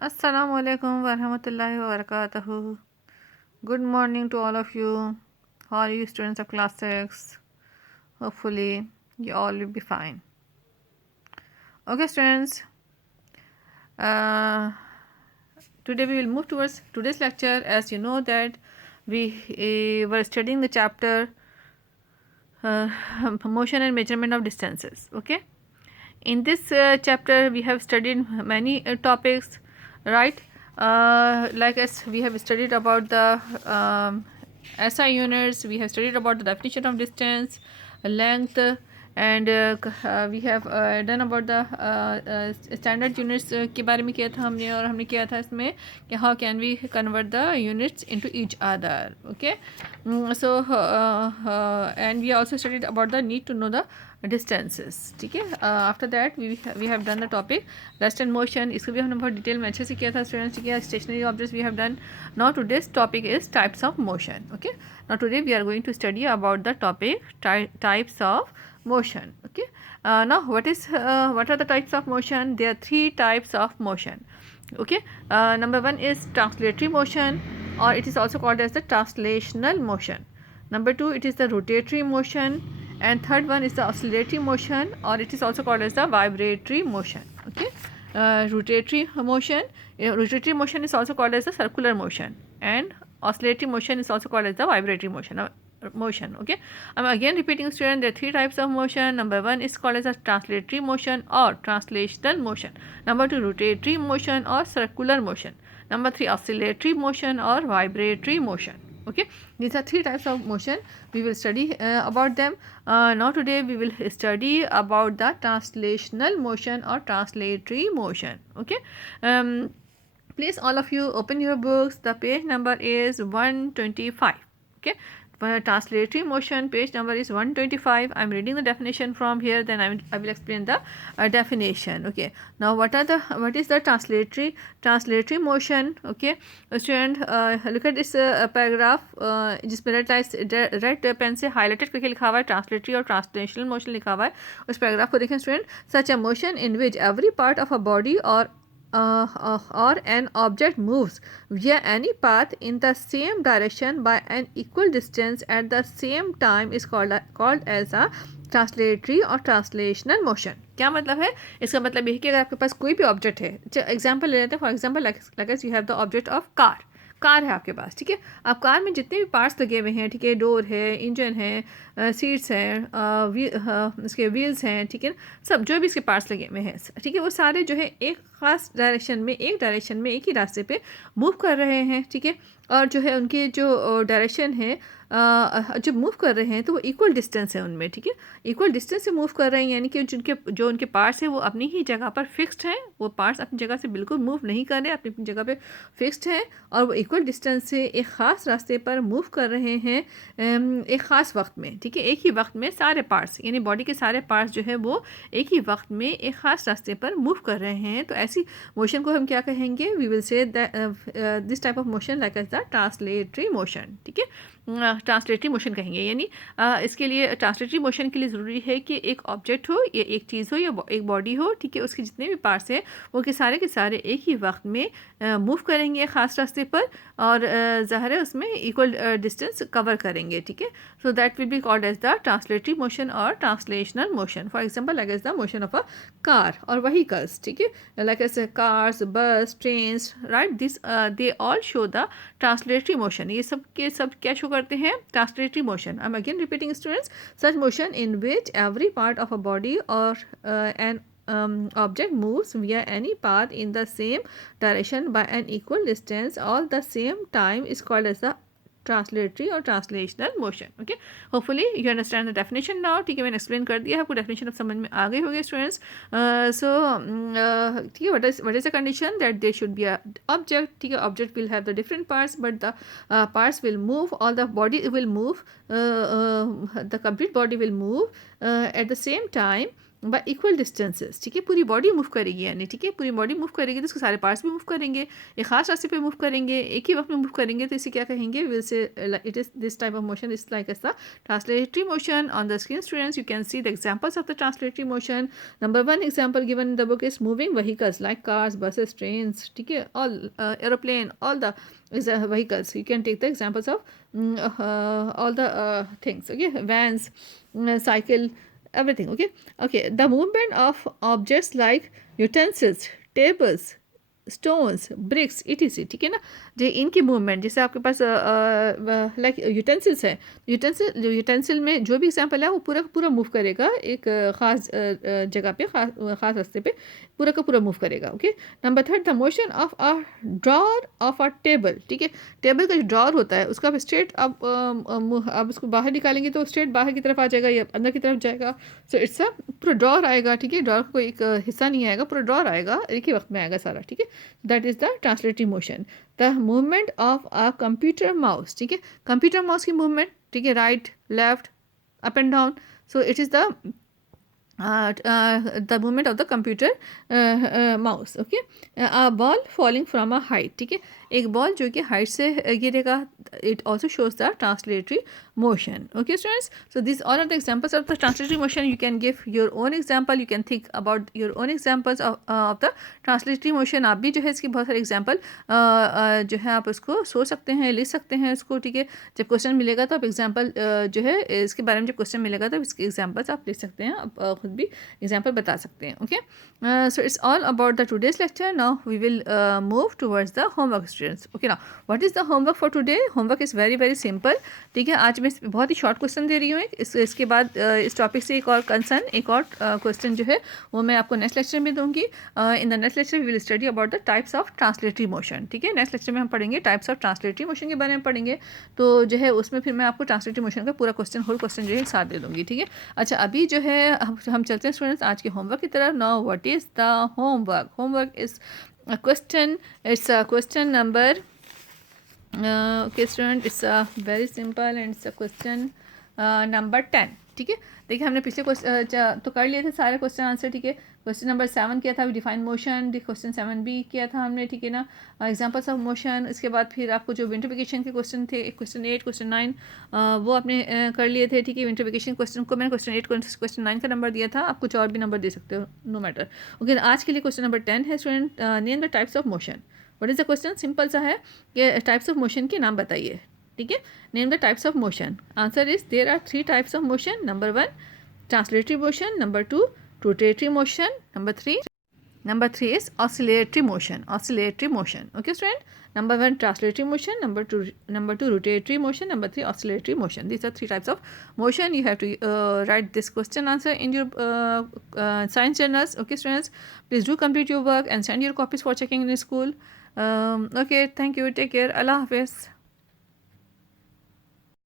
Assalamu alaikum wa rahmatullahi wa barakatuhu. Good morning to all of you. How are you, students of class 6? Hopefully, you all will be fine. Okay, students. Uh, Today we will move towards today's lecture. As you know that we were studying the chapter uh, motion and measurement of distances. Okay. In this chapter we have studied many topics, right? Like as we have studied about the SI units, we have studied about the definition of distance, length, and we have done about the standard units के बारे में किया था हमने, और हमने किया था इसमें कि how can we convert the units into each other. Okay. And we also studied about the need to know the distances. ठीक है. After that we have done the topic rest and motion. इसको भी हमने बहुत detail में अच्छे से किया था स्टूडेंट्स. ठीक है. Stationary objects we have done. Now today's topic is types of motion. Okay. Now today we are going to study about the topic types of motion. Okay. Now what are the types of motion? There are 3 types of motion. Okay. Number 1 is translatory motion, or it is also called as the translational motion. Number 2, it is the rotatory motion, and third one is the oscillatory motion, or it is also called as the vibratory motion. Okay. Rotatory motion is also called as the circular motion, and oscillatory motion is also called as the vibratory motion. Okay. I'm again repeating, student, there are 3 types of motion. Number 1 is called as a translatory motion or translational motion. Number 2, rotatory motion or circular motion. Number 3, oscillatory motion or vibratory motion. Okay, these are 3 types of motion. We will study about them. Now today we will study about the translational motion or translatory motion. Okay. Please all of you open your books. The page number is 125. Okay. Translatory motion, page number is 125. I am reading the definition from here, then I will explain the definition. Okay. Now what is the translatory motion? Okay. Student, look at this paragraph जिसमें red pen से highlighted करके लिखा हुआ है translatory और translational motion लिखा हुआ है. उस पैराग्राफ को देखें student. Such a motion in which every part of a body or an object moves via any path in the same direction by an equal distance at the same time is called as a translatory और translational motion. क्या मतलब है? इसका मतलब ये है कि अगर आपके पास कोई भी ऑब्जेक्ट है, एग्जांपल ले लेते हैं. For example like you have the object of car है आपके पास. ठीक है. आप कार में जितने भी पार्ट्स लगे हुए हैं, ठीक है, डोर है, इंजन है, सीट्स हैं, इसके व्हील्स हैं, ठीक है, सब जो भी इसके पार्ट्स लगे हुए हैं, ठीक है, वो सारे जो है एक ख़ास डायरेक्शन में एक ही रास्ते पे मूव कर रहे हैं. ठीक है. और जो है उनकी जो डायरेक्शन है, जब मूव कर रहे हैं तो वो इक्वल डिस्टेंस है उनमें. ठीक है. इक्वल डिस्टेंस से मूव कर रहे हैं, यानी कि जो उनके पार्ट्स हैं वो अपनी ही जगह पर फिक्स्ड हैं. वो पार्ट्स अपनी जगह से बिल्कुल मूव नहीं कर रहे, अपनी जगह पे फिक्स्ड हैं, और वो इक्वल डिस्टेंस से एक ख़ास रास्ते पर मूव कर रहे हैं एक ख़ास वक्त में. ठीक है. एक ही वक्त में सारे पार्ट्स, यानी बॉडी के सारे पार्ट्स जो है वो एक ही वक्त में एक ख़ास रास्ते पर मूव कर रहे हैं. तो ऐसी मोशन को हम क्या कहेंगे? We will say this type of motion like as the translatory motion. ठीक है. ट्रांसलेटरी मोशन कहेंगे. यानी इसके लिए ट्रांसलेटरी मोशन के लिए ज़रूरी है कि एक ऑब्जेक्ट हो, या एक चीज़ हो, या एक बॉडी हो. ठीक है. उसके जितने भी पार्ट्स हैं वो के सारे एक ही वक्त में मूव करेंगे ख़ास रास्ते पर, और ज़ाहिर है उसमें इक्वल डिस्टेंस कवर करेंगे. ठीक है. So that will be called as the translatory motion और translational motion. For example like as the motion of a car और व्हीकल्स. ठीक है. Like as cars, bus, trains, right, this they all show the translatory motion. ये सब के सब क्या show करते हैं? Translatory motion. I am again repeating students. Such motion in which every part of a body और an object moves via any path in the same direction by an equal distance all the same time is called as the translatory और translational motion. Okay. Hopefully you understand the definition now. ठीक है. मैंने explain कर दिया है आपको. Definition अब समझ में आ गई होगी स्टूडेंट्स. सो ठीक है. What is the condition? That they should be a object. ठीक है. Object will have the different parts, but the parts will move, all the body will move, the complete body will move at the same time by equal distances, ठीक है, पूरी body move करेगी यानी, ठीक है, पूरी बॉडी मूव करेगी तो उसके सारे पार्ट्स भी मूव करेंगे, एक खास रास्ते पे मूव करेंगे, एक ही वक्त में मूव करेंगे, तो इसे क्या कहेंगे, will say it is this type of motion is like S the translatory motion. On the screen students, you can see the examples of the translatory motion. Number 1 example given in the book is moving vehicles like cars, buses, trains, ठीक है, all aeroplane, all the vehicles. You can take the examples of all the things, okay, vans, cycle, everything, okay. The movement of objects like utensils, tables, stones, bricks, etc, ठीक है ना, जो इनकी movement, जैसे आपके पास लाइक यूटेंसिल्स है, utensil में जो भी एग्जांपल है वो पूरा का पूरा मूव करेगा एक ख़ास जगह पे, ख़ास रास्ते पे पूरा का पूरा मूव करेगा, okay. Number 3, the motion of a drawer of a table, ठीक है, टेबल का जो ड्रॉर होता है उसका आप स्ट्रेट आप उसको बाहर निकालेंगे तो स्ट्रेट बाहर की तरफ आ जाएगा या अंदर की तरफ जाएगा, सो इट्स अ पूरा ड्रॉर आएगा, ठीक है, ड्रॉर का कोई एक हिस्सा नहीं आएगा, पूरा ड्रॉर आएगा, एक ही वक्त में आएगा सारा, ठीक है. That is the translatory motion. The movement of a computer mouse, ठीक है, कंप्यूटर माउस की मूवमेंट, ठीक है, right, left, up and down, so it is the movement of the computer mouse, okay. A ball falling from a height, ठीक है, एक ball जो कि हाइट से गिरेगा, it also shows the translatory motion, okay students. So these all are the examples of the translatory motion. You can give your own example, you can think about your own examples of the translatory motion. आप भी जो है इसकी बहुत सारे example जो है आप उसको सोच सकते हैं, लिख सकते हैं इसको, ठीक है. जब क्वेश्चन मिलेगा तो आप एग्जाम्पल जो है इसके बारे में जब क्वेश्चन मिलेगा तो इसके एग्जाम्पल्स आप लिख सकते हैं, आप खुद भी एग्जाम्पल बता सकते हैं, okay. So it's all about the today's lecture. Now we will move towards the homework students, okay. Now what is the homework for today? Homework is very very simple, ठीक है. आज मैं बहुत ही शॉर्ट क्वेश्चन दे रही हूँ. इसके बाद इस टॉपिक से एक और कंसर्न, एक और क्वेश्चन जो है वो मैं आपको नेक्स्ट लेक्चर में दूंगी. In the next lecture we will study about the types of translatory motion, ठीक है. नेक्स्ट लेक्चर में हम पढ़ेंगे टाइप्स ऑफ ट्रांसलेटरी मोशन के बारे में पढ़ेंगे, तो जो है उसमें फिर मैं आपको ट्रांसलेटरी मोशन का पूरा क्वेश्चन, होल क्वेश्चन जो है साथ दे दूँगी, ठीक है. अच्छा, अभी जो है हम चलते हैं स्टूडेंट्स आज के होमवर्क की तरफ. Now what is the homework? Homework is a question, it's a question number okay student, it's a very simple and it's a question number 10, ठीक है. देखिए हमने पिछले क्वेश्चन तो कर लिए थे सारे क्वेश्चन आंसर, ठीक है. क्वेश्चन नंबर 7 किया था डिफाइन मोशन, क्वेश्चन 7 भी किया था हमने, ठीक है ना, एग्जांपल्स ऑफ मोशन. इसके बाद फिर आपको जो विंटरफिकेशन के क्वेश्चन थे, क्वेश्चन 8, क्वेश्चन 9 वो आपने कर लिए थे, ठीक है. विंटरफिकेशन क्वेश्चन को मैंने क्वेश्चन 8 क्वेश्चन 9 का नंबर दिया था, आप कुछ और भी नंबर दे सकते हो, नो मैटर, ओके. आज के लिए क्वेश्चन नंबर 10 है student, name the types of motion. What is the question? Simple सा है कि टाइप्स ऑफ मोशन के नाम बताइए, ठीक है. Name the types of motion. Answer is there are 3 types of motion. Number 1 translatory motion, number 2 rotatory motion, number 3 is oscillatory motion, okay student. Number 1 translatory motion, number 2 rotatory motion, number 3 oscillatory motion. These are 3 types of motion. You have to write this question answer in your science journals, okay students. Please do complete your work and send your copies for checking in school. Okay, thank you, take care, Allah Hafiz.